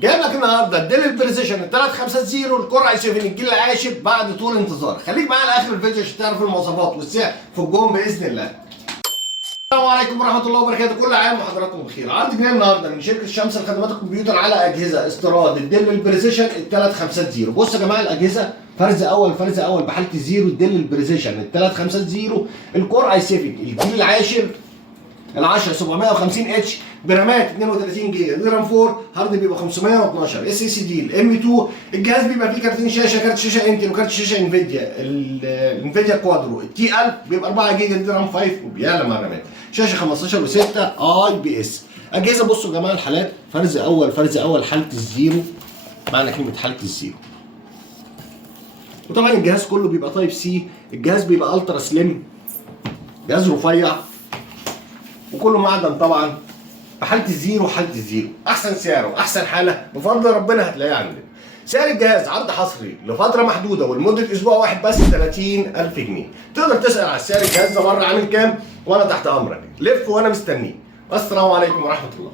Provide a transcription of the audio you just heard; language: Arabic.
جايب لك النهارده الديل البريسيشن ال 350 الكور اي 7 الجيل العاشر بعد طول انتظار. خليك معايا لاخر الفيديو عشان تعرف المواصفات والسعر في الجون باذن الله. السلام عليكم ورحمه الله وبركاته، كل عام وحضراتكم بخير. عندي جاي النهارده من شركه شمس لخدمات الكمبيوتر على اجهزه استيراد الديل البريسيشن ال 350. بصوا يا جماعه الاجهزه فرز اول بحاله الزيرو الديل البريسيشن ال 350 الكور اي 7 الجيل العاشر ال 10 750 اتش برامات 32 جيجا، دي رام 4، هارد بيبقى 512، اس اس دي الام 2. الجهاز بيبقى فيه كارتين شاشه، كارت شاشه انتل وكارت شاشه انفيديا، الانفيديا كوادرو. التي 1000 بيبقى 4 جيجا، دي رام 5 وبيعلى مع الرامات. شاشه 15 و6 اي بي اس. اجهزه بصوا يا جماعه الحالات فرز اول حاله الزيرو، معنى كلمه حاله الزيرو. وطبعا الجهاز كله بيبقى تايب سي، الجهاز بيبقى الترا سليم، جهاز رفيع وكله معدن طبعا. بحاله الزيرو حاله الزيرو احسن سعر واحسن حاله بفضل ربنا هتلاقيها عندنا. سعر الجهاز عرض حصري لفتره محدوده ولمده اسبوع واحد بس 30,000 جنيه. تقدر تسال على سعر الجهاز ده بره عامل كام وانا تحت امرك. لف وانا مستنيك. والسلام عليكم ورحمه الله.